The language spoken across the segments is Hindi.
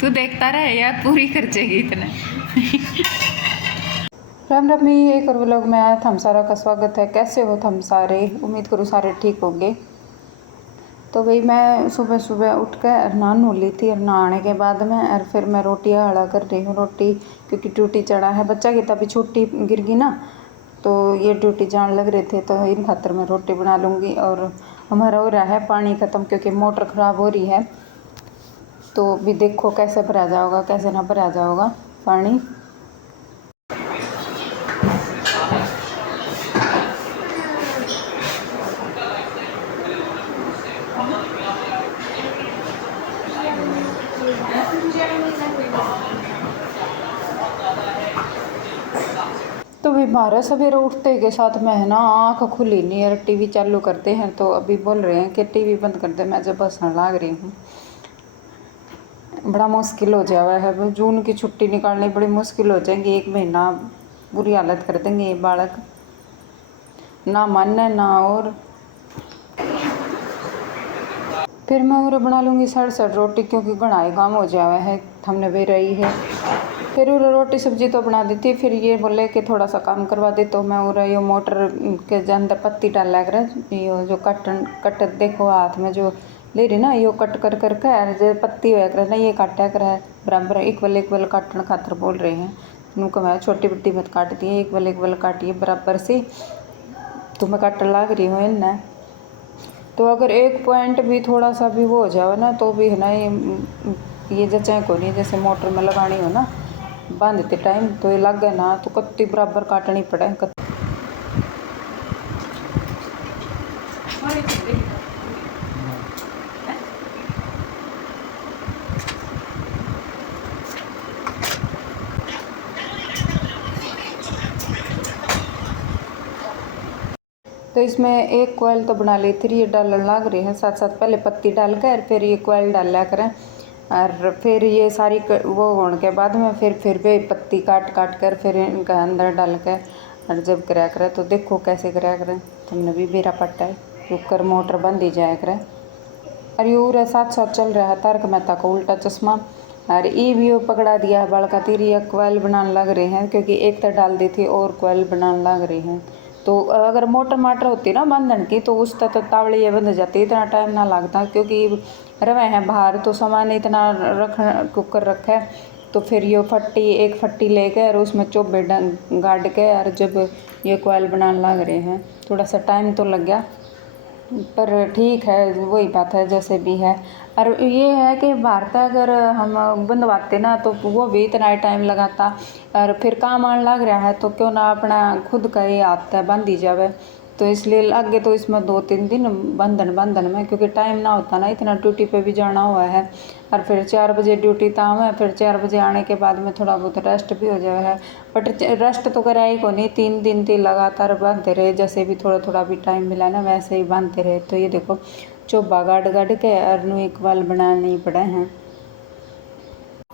तू देखता रहे यार, पूरी कर जाएगी इतने। राम राम, एक और व्लॉग में आया था हम सारा का स्वागत है। कैसे हो हम सारे? उम्मीद करूँ सारे ठीक होंगे। तो भाई मैं सुबह सुबह उठ कर नहा ली थी, और नहाने के बाद में और फिर मैं रोटियाँ हड़ा कर रही हूँ। रोटी क्योंकि ड्यूटी चढ़ा है बच्चा की, तभी छुट्टी गिर गई ना, तो ये ड्यूटी जान लग रहे थे, तो इन खातर मैं रोटी बना लूँगी। और हमारा हो रहा है पानी ख़त्म, क्योंकि मोटर ख़राब हो रही है। तो भी देखो कैसे भरा जाओगा कैसे ना भरा जाओगा पानी। तो भी हमारा सवेरे उठते के साथ में है ना आँख खुली नहीं, और टीवी चालू करते हैं तो अभी बोल रहे हैं कि टीवी बंद कर दे। मैं जब हंसने लाग रही हूँ, बड़ा मुश्किल हो जावा है। जून की छुट्टी निकालनी बड़ी मुश्किल हो जाएगी, 1 महीना बुरी हालत कर देंगे ये बालक, ना मानना ना। और फिर मैं और बना लूँगी 6:30 रोटी, क्योंकि घणाई काम हो जावा है, हमने भी रही है। फिर और रोटी सब्जी तो बना दी थी, फिर ये बोले कि थोड़ा सा काम करवा दे, तो मैं और ये मोटर के अंदर पत्ती डाला कर, यो जो कट देखो हाथ में जो ले रही ना, यो कट कर कर जो पत्ती होया करे ना, ये काटा कर बराबर इक्वल काटने खातर बोल रहे हैं। उनको मैं छोटी बट्टी मत काट दिए, इक्वल काटिए बराबर से। तो मैं काट लाग रही हूँ इन्हें। तो अगर एक पॉइंट भी थोड़ा सा भी वो हो जाए ना, तो भी है ना ये जचाएँ को नहीं, जैसे मोटर में लगानी हो ना बांधते टाइम, तो ये लग गए ना तो कत्ती बराबर काटनी पड़े। तो इसमें एक कोयल तो बना ली थी, ये डालने लाग रही है साथ साथ। पहले पत्ती डाल कर फिर ये कोयल डाला करें, और फिर ये सारी वो होने के बाद में फिर भी पत्ती काट कर फिर इनका अंदर डाल कर, और जब करा करें तो देखो कैसे करा करें। तुमने भी बेरा पट्टा है, रुक मोटर बंद ही जाया करें। और ये पूरा साथ साथ चल रहा है तारक मेहता का उल्टा चश्मा। और ये भी पकड़ा दिया है बाल का तीर, या कोयल बनाने लग रहे हैं, क्योंकि एक तो डाल दी थी और कोयल बनाने लग रहे हैं। तो अगर मोटर माटर होती ना बंधन की, तो उस तक तो तावड़ी ये बंध जाती, इतना टाइम ना लगता, क्योंकि रवे हैं बाहर तो सामान इतना रख कुकर रखा है। तो फिर ये एक फट्टी लेके और उसमें चोबे गाड़ के, और जब ये कोयल बनाने लग रहे हैं, थोड़ा सा टाइम तो लग गया, पर ठीक है, वही बात है जैसे भी है। और ये है कि भारत अगर हम बंधवाते ना, तो वो भी इतना टाइम लगाता, और फिर काम आने लग रहा है, तो क्यों ना अपना खुद का ही आता है बंद ही जावे। तो इसलिए लग गए तो इसमें 2-3 दिन बंधन में, क्योंकि टाइम ना होता ना, इतना ड्यूटी पे भी जाना हुआ है। और फिर 4 बजे ड्यूटी ताम है, फिर 4 बजे आने के बाद में थोड़ा बहुत रेस्ट भी हो जाए है। बट रेस्ट तो कराई को नहीं, 3 दिन थी लगातार बांधते रहे, जैसे भी थोड़ा थोड़ा भी टाइम मिला ना वैसे ही बांधते रहे। तो ये देखो चोबा गाड़ के और इकबाल बनाने ही पड़े हैं।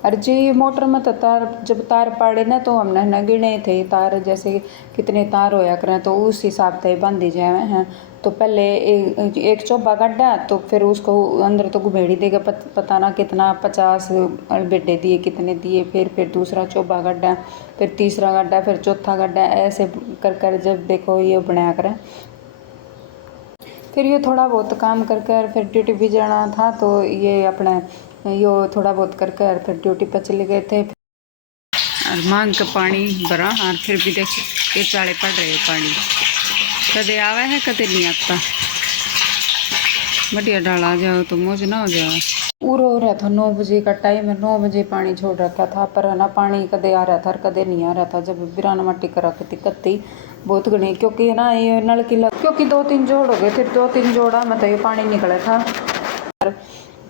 और जी मोटर में तो तार, जब तार पाड़े ना, तो हमने न गिने थे तार, जैसे कितने तार होया करें, तो उस हिसाब से बांधे जाए हैं। तो पहले एक चोबा गड्ढा, तो फिर उसको अंदर तो घुमेड़ी देगा, पता ना कितना 50 बेडे दिए कितने दिए, फिर दूसरा चोबा गड्ढा, फिर तीसरा गड्ढा, फिर चौथा गड्ढा, ऐसे कर जब देखो ये बनाया करें। फिर ये थोड़ा बहुत काम कर फिर ड्यूटी भी जाना था, तो ये अपने यो थोड़ा बहुत कर फिर ड्यूटी पर चले गए थे। और मांग का पानी भरा, और फिर भी देख ये चाले पड़ रहे हैं पानी, कदे आवा है कदे नहीं आता। बढ़िया डाला जाओ तो मौज ना हो जाओ। पूरा हो रहा था 9 बजे का टाइम है, 9 बजे पानी छोड़ रखा था, पर है ना पानी कदे आ रहा था और कदे नहीं आ रहा था। जब बिरान मट्टी कर रखी थी बहुत घनी, क्योंकि है ना ये नल की क्योंकि 2-3 जोड़ हो गए थे, 2-3 जोड़ा मतलब ये पानी निकला था। और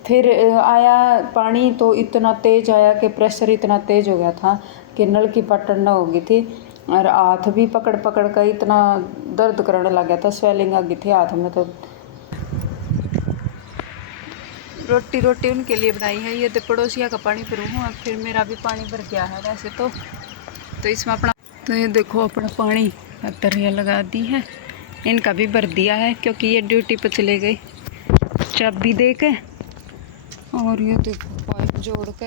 फिर आया पानी तो इतना तेज़ आया कि प्रेशर इतना तेज़ हो गया था कि नल की पटन न हो गई थी, और हाथ भी पकड़ कर इतना दर्द करने लग गया था, स्वेलिंग आ गई थी हाथ में। तो रोटी उनके लिए बनाई है, ये तो पड़ोसिया का पानी भरूँ हूँ, फिर मेरा भी पानी भर गया है वैसे तो इसमें अपना, तो ये देखो अपना पानी तरिया लगा दी है, इनका भी भर दिया है, क्योंकि ये ड्यूटी पर चले गए चाबी दे के। और ये तो पाइप जोड़ के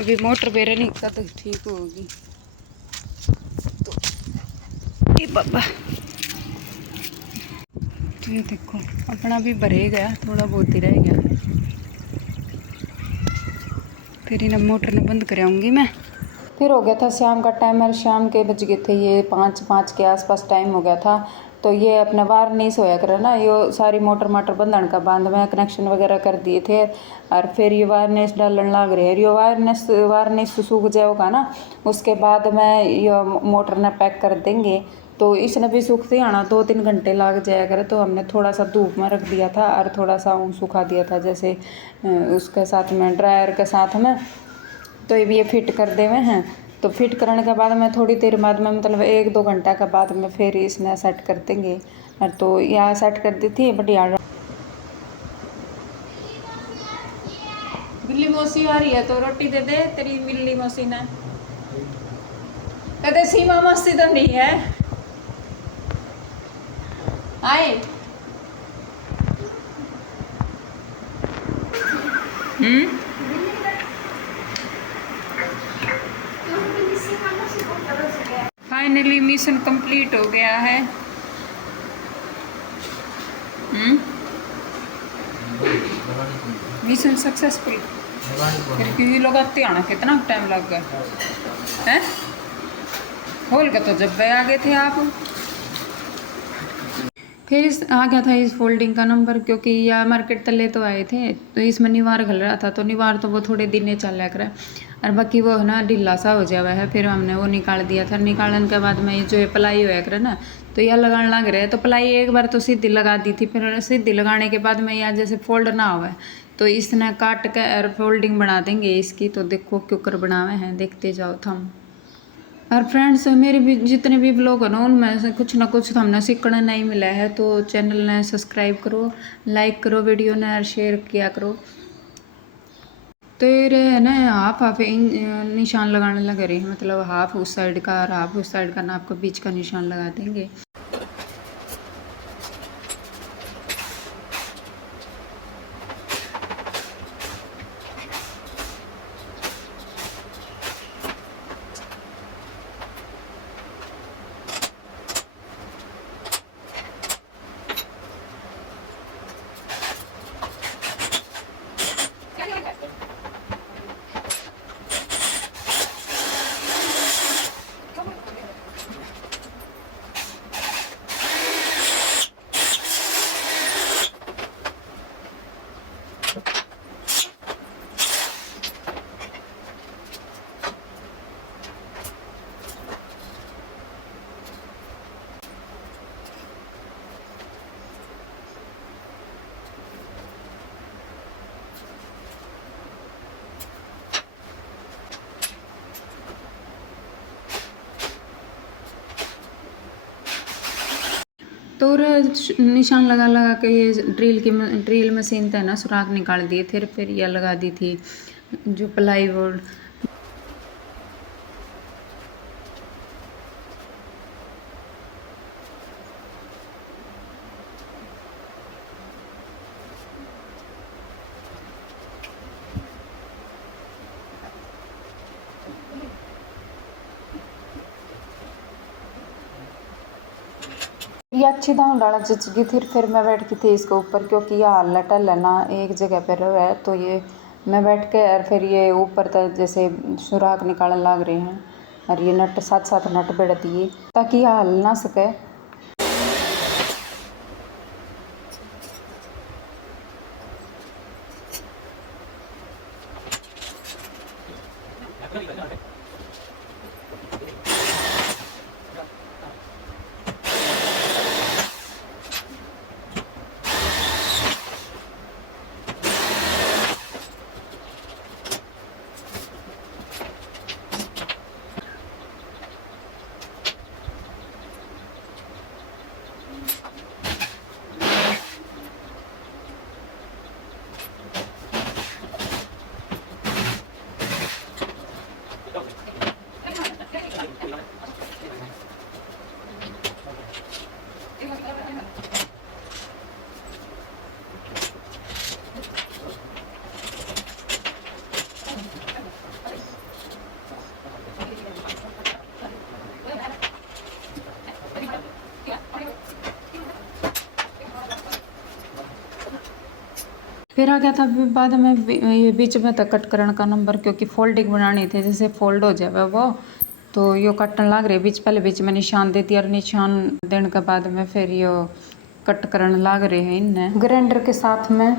अभी मोटर बेरा नहीं का तो ठीक होगी। तो ये बाबा, तो ये देखो अपना भी भरे गया, थोड़ा बहुत ही रह गया है। फिर इन्हें मोटर ने बंद कराऊंगी मैं। फिर हो गया था शाम का टाइम, और शाम के बज गए थे ये 5 के आसपास टाइम हो गया था। तो ये अपने वार नहीं सोया करे ना, ये सारी मोटर माटर बंधन का बांध में कनेक्शन वगैरह कर दिए थे। और फिर ये वायरनेस डालने लग रहे हैं। ये वायरनेस सूख जाएगा ना, उसके बाद में ये मोटर ने पैक कर देंगे। तो इसने भी सूखते आना 2-3 घंटे लग जाया करे। तो हमने थोड़ा सा धूप में रख दिया था और थोड़ा सा सुखा दिया था, जैसे उसके साथ में ड्रायर के साथ में। तो ये भी ये फिट कर दे हुए हैं। तो फिट करने के बाद में थोड़ी देर बाद में, मतलब 1-2 घंटा के बाद में फिर इसने सेट कर देंगे। और तो यहाँ सेट कर दी थी बढ़िया। बिल्ली मौसी आ रही है तो रोटी दे दे तेरी बिल्ली मौसी ने। कहते सीमा मौसी तो नहीं है, आए। फाइनली मिशन कंप्लीट हो गया है। Mission successful. फिर क्यों लोग आते आना कितना टाइम लग गया है। खोल के तो जब आ गए थे आप। फिर इस आ गया था इस फोल्डिंग का नंबर, क्योंकि यह मार्केट तले तो आए थे। तो इसमें निवार घल रहा था, तो निवार तो वो थोड़े दिन ने चल कर, और बाकी वो है ना ढीला सा हो जावा है। फिर हमने वो निकाल दिया था। निकालने के बाद में ये जो है पलाई होया करे ना, तो यह लगाने लग रहे। तो पलाई एक बार तो सीधी लगा दी थी, फिर सीधी लगाने के बाद में यह जैसे फोल्ड ना हुआ है, तो इसने काट के और फोल्डिंग बना देंगे इसकी। तो देखो क्यों कर बनावे हैं, देखते जाओ थम। और फ्रेंड्स, मेरे भी जितने भी ब्लॉग है ना, उनमें से कुछ ना कुछ हमने सीखने नहीं मिला है। तो चैनल ने सब्सक्राइब करो, लाइक करो वीडियो ने, और शेयर किया करो। तो ये है ना हाफ निशान लगाने लगे रहे, मतलब हाफ उस साइड का और हाफ उस साइड का, नाप का बीच का निशान लगा देंगे। तो निशान लगा लगा के ये ड्रिल मशीन था ना, सुराख निकाल दिए थे। फिर यह लगा दी थी जो प्लाई बोर्ड। ये अच्छी दाम डाला जच गई थी। फिर मैं बैठ की थी इसके ऊपर, क्योंकि यह हल्ला टल्ला ना एक जगह पर है। तो ये मैं बैठ के, और फिर ये ऊपर तक जैसे सुराख निकालने लग रहे हैं, और ये नट साथ साथ नट बढ़ दिए ताकि यह हल ना सके। फिर आ गया था बाद में ये बीच में तक कट करने का नंबर, क्योंकि फोल्डिंग बनानी थी जैसे फोल्ड हो जाए वो, तो यो कटन लग रही बीच, पहले बीच में निशान दे दिया और निशान देने के बाद में फिर यो कट करने लग रहे हैं इन्हें ग्राइंडर के साथ में।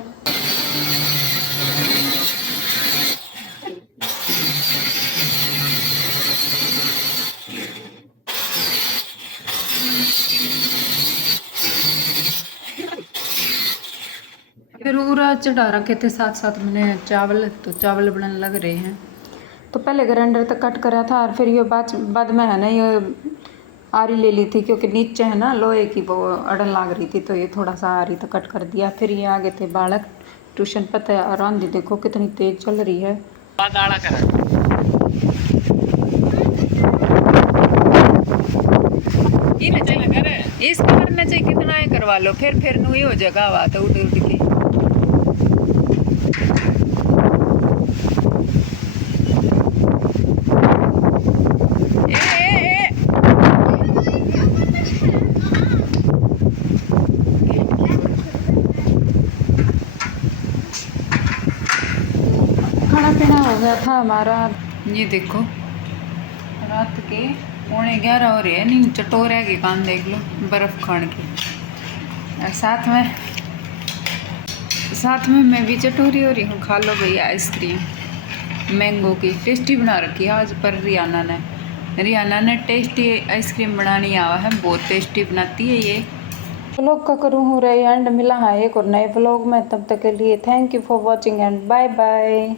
फिर पूरा चढ़ा रखे थे साथ साथ मैंने चावल, तो चावल बनाने लग रहे हैं। तो पहले ग्राइंडर तक कट करा था और फिर ये बाद में है ना ये आरी ले ली थी, क्योंकि नीचे है ना लोहे की वो अड़न लाग रही थी, तो ये थोड़ा सा आरी तक कट कर दिया। फिर ये आगे थे बालक ट्यूशन पता है, और आंधी देखो कितनी तेज चल रही है। इस करने चाहिए कितना ही करवा लो, फिर नुई हो जाएगा हवा तो उड़ उड़ के। खाना पीना हो गया था हमारा। ये देखो रात के 11:15 हो रहे हैं, नहीं चटोरे के कान देख लो बर्फ़ खाने की। और साथ में मैं भी चटोरी हो रही हूँ, खा लो भैया आइसक्रीम मैंगो की, टेस्टी बना रखी है आज पर रियाना ने टेस्टी आइसक्रीम बनानी आवा है, बहुत टेस्टी बनाती है ये। व्लॉग का करूँ हो रहा है एंड, मिला है एक और नए व्लॉग में, तब तक के लिए thank you for watching and bye bye.